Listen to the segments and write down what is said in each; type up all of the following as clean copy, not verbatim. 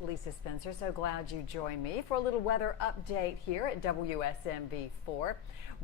Lisa Spencer. So glad you joined me for a little weather update here at WSMV4.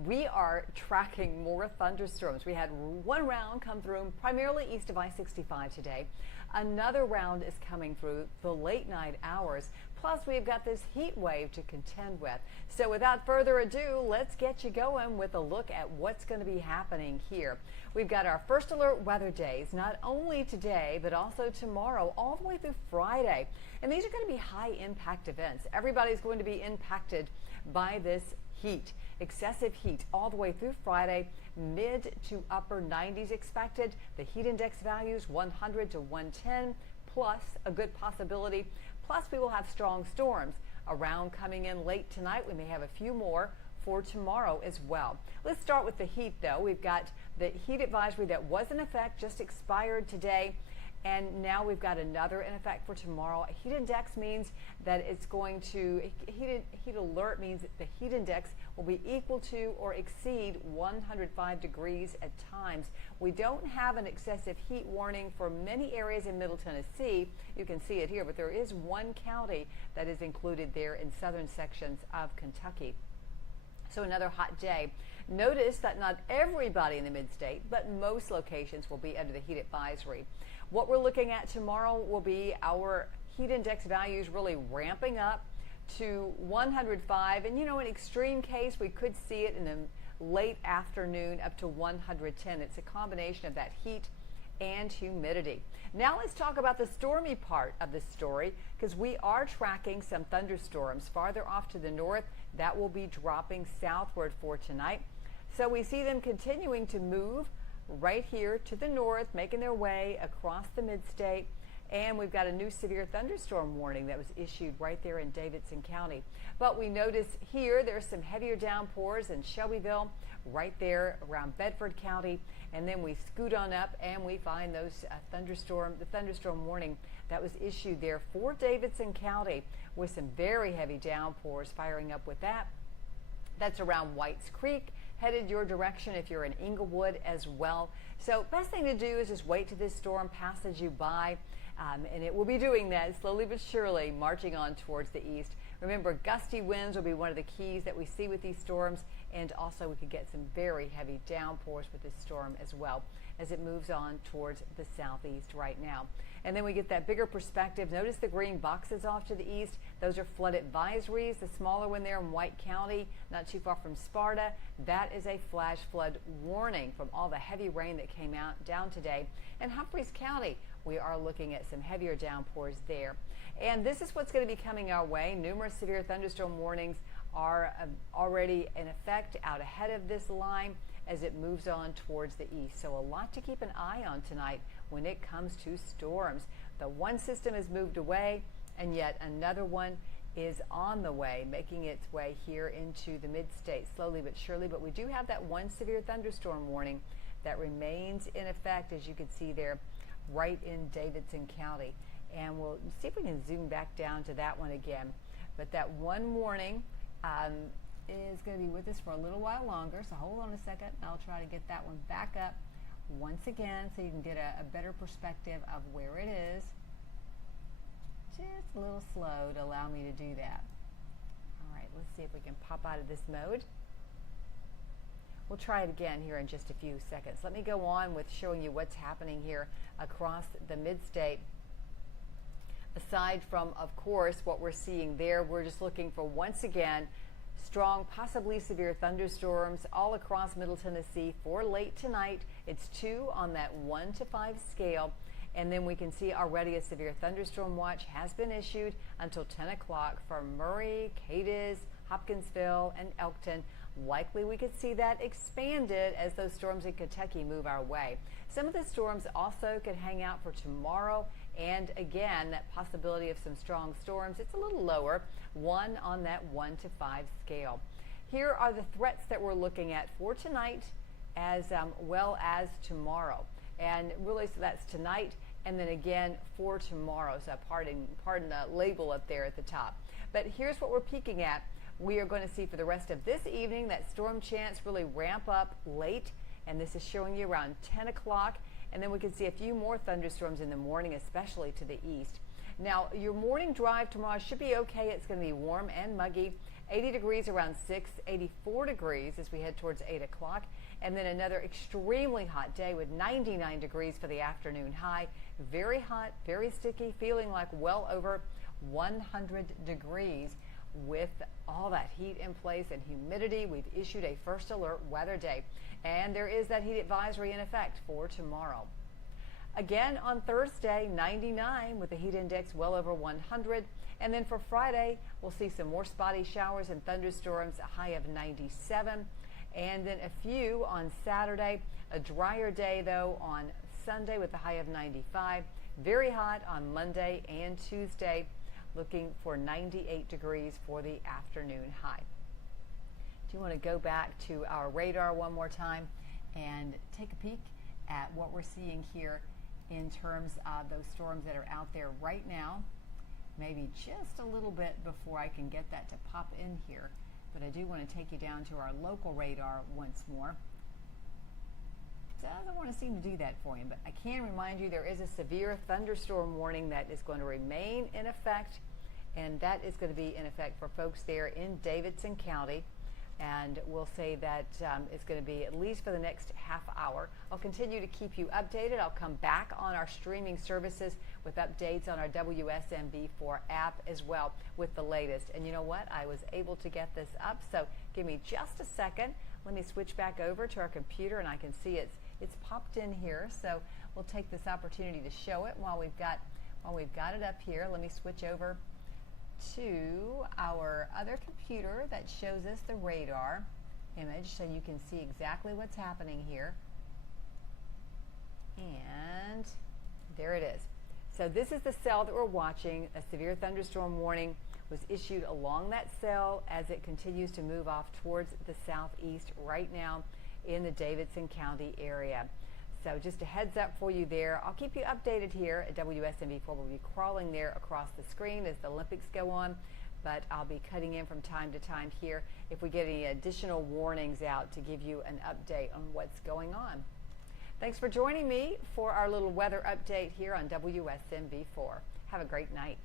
We are tracking more thunderstorms. We had one round come through primarily east of I-65 today. Another round is coming through the late night hours. Plus, we've got this heat wave to contend with. So without further ado, let's get you going with a look at what's going to be happening here. We've got our first alert weather days, not only today, but also tomorrow, all the way through Friday. And these are going to be high impact events. Everybody's going to be impacted by this heat, excessive heat all the way through Friday. Mid to upper 90s expected. The heat index values 100 to 110 plus a good possibility. Plus we will have strong storms around coming in late tonight. We may have a few more for tomorrow as well. Let's start with the heat though. We've got the heat advisory that was in effect, just expired today. And now we've got another in effect for tomorrow. A heat index means that it's going to, heat alert means that the heat index will be equal to or exceed 105 degrees at times. We don't have an excessive heat warning for many areas in Middle Tennessee. You can see it here, but there is one county that is included there in southern sections of Kentucky. So another hot day. Notice that not everybody in the mid-state, but most locations will be under the heat advisory. What we're looking at tomorrow will be our heat index values really ramping up to 105. And in extreme case, we could see it in the late afternoon up to 110. It's a combination of that heat and humidity. Now let's talk about the stormy part of the story, because we are tracking some thunderstorms farther off to the north that will be dropping southward for tonight. So we see them continuing to move right here to the north, making their way across the mid-state. And we've got a new severe thunderstorm warning that was issued right there in Davidson County. But we notice here there's some heavier downpours in Shelbyville, right there around Bedford County. And then we scoot on up and we find those the thunderstorm warning that was issued there for Davidson County, with some very heavy downpours firing up with that. That's around Whites Creek, headed your direction if you're in Englewood as well. So best thing to do is just wait till this storm passes you by. And it will be doing that slowly but surely, marching on towards the east. Remember, gusty winds will be one of the keys that we see with these storms, and also we could get some very heavy downpours with this storm as well as it moves on towards the southeast right now. And then we get that bigger perspective. Notice the green boxes off to the east. Those are flood advisories. The smaller one there in White County, not too far from Sparta, that is a flash flood warning from all the heavy rain that came down today. And Humphreys County, we are looking at some heavier downpours there. And this is what's going to be coming our way. Numerous severe thunderstorm warnings are already in effect out ahead of this line as it moves on towards the east. So a lot to keep an eye on tonight when it comes to storms. The one system has moved away, and yet another one is on the way, making its way here into the mid-state slowly but surely. But we do have that one severe thunderstorm warning that remains in effect, as you can see there, right in Davidson County. And we'll see if we can zoom back down to that one again. But that one warning is going to be with us for a little while longer. So hold on a second, and I'll try to get that one back up once again so you can get a better perspective of where it is. Just a little slow to allow me to do that. All right, let's see if we can pop out of this mode. We'll try it again here in just a few seconds. Let me go on with showing you what's happening here across the mid-state. Aside from, of course, what we're seeing there, we're just looking for, once again, strong, possibly severe thunderstorms all across Middle Tennessee for late tonight. It's 2 on that 1 to 5 scale. And then we can see already a severe thunderstorm watch has been issued until 10 o'clock for Murray, Cadiz, Hopkinsville, and Elkton. Likely we could see that expanded as those storms in Kentucky move our way. Some of the storms also could hang out for tomorrow, and again, that possibility of some strong storms, it's a little lower, 1 on that 1 to 5 scale. Here are the threats that we're looking at for tonight as well as tomorrow. And really, so that's tonight and then again for tomorrow. So pardon the label up there at the top. But here's what we're peeking at. We are going to see for the rest of this evening that storm chance really ramp up late, and this is showing you around 10 o'clock. And then we can see a few more thunderstorms in the morning, especially to the east. Now, your morning drive tomorrow should be okay. It's going to be warm and muggy. 80 degrees around 6, 84 degrees as we head towards 8 o'clock. And then another extremely hot day with 99 degrees for the afternoon high. Very hot, very sticky, feeling like well over 100 degrees. With all that heat in place and humidity, we've issued a first alert weather day. And there is that heat advisory in effect for tomorrow. Again on Thursday, 99 with the heat index well over 100. And then for Friday, we'll see some more spotty showers and thunderstorms, a high of 97. And then a few on Saturday. A drier day, though, on Sunday with a high of 95. Very hot on Monday and Tuesday. Looking for 98 degrees for the afternoon high. Do you want to go back to our radar one more time and take a peek at what we're seeing here in terms of those storms that are out there right now? Maybe just a little bit before I can get that to pop in here, but I do want to take you down to our local radar once more. Doesn't want to seem to do that for you, but I can remind you there is a severe thunderstorm warning that is going to remain in effect, and that is going to be in effect for folks there in Davidson County. And we'll say that it's going to be at least for the next half hour. I'll continue to keep you updated. I'll come back on our streaming services with updates on our WSMV4 app as well with the latest. And you know what? I was able to get this up, so give me just a second. Let me switch back over to our computer, and I can see it's popped in here. So we'll take this opportunity to show it while we've got it up here. Let me switch over to our other computer that shows us the radar image so you can see exactly what's happening here. And there it is. So this is the cell that we're watching. A severe thunderstorm warning was issued along that cell as it continues to move off towards the southeast right now in the Davidson County area. So just a heads up for you there. I'll keep you updated here at WSMV4. We'll be crawling there across the screen as the Olympics go on, but I'll be cutting in from time to time here if we get any additional warnings out to give you an update on what's going on. Thanks for joining me for our little weather update here on WSMV4. Have a great night.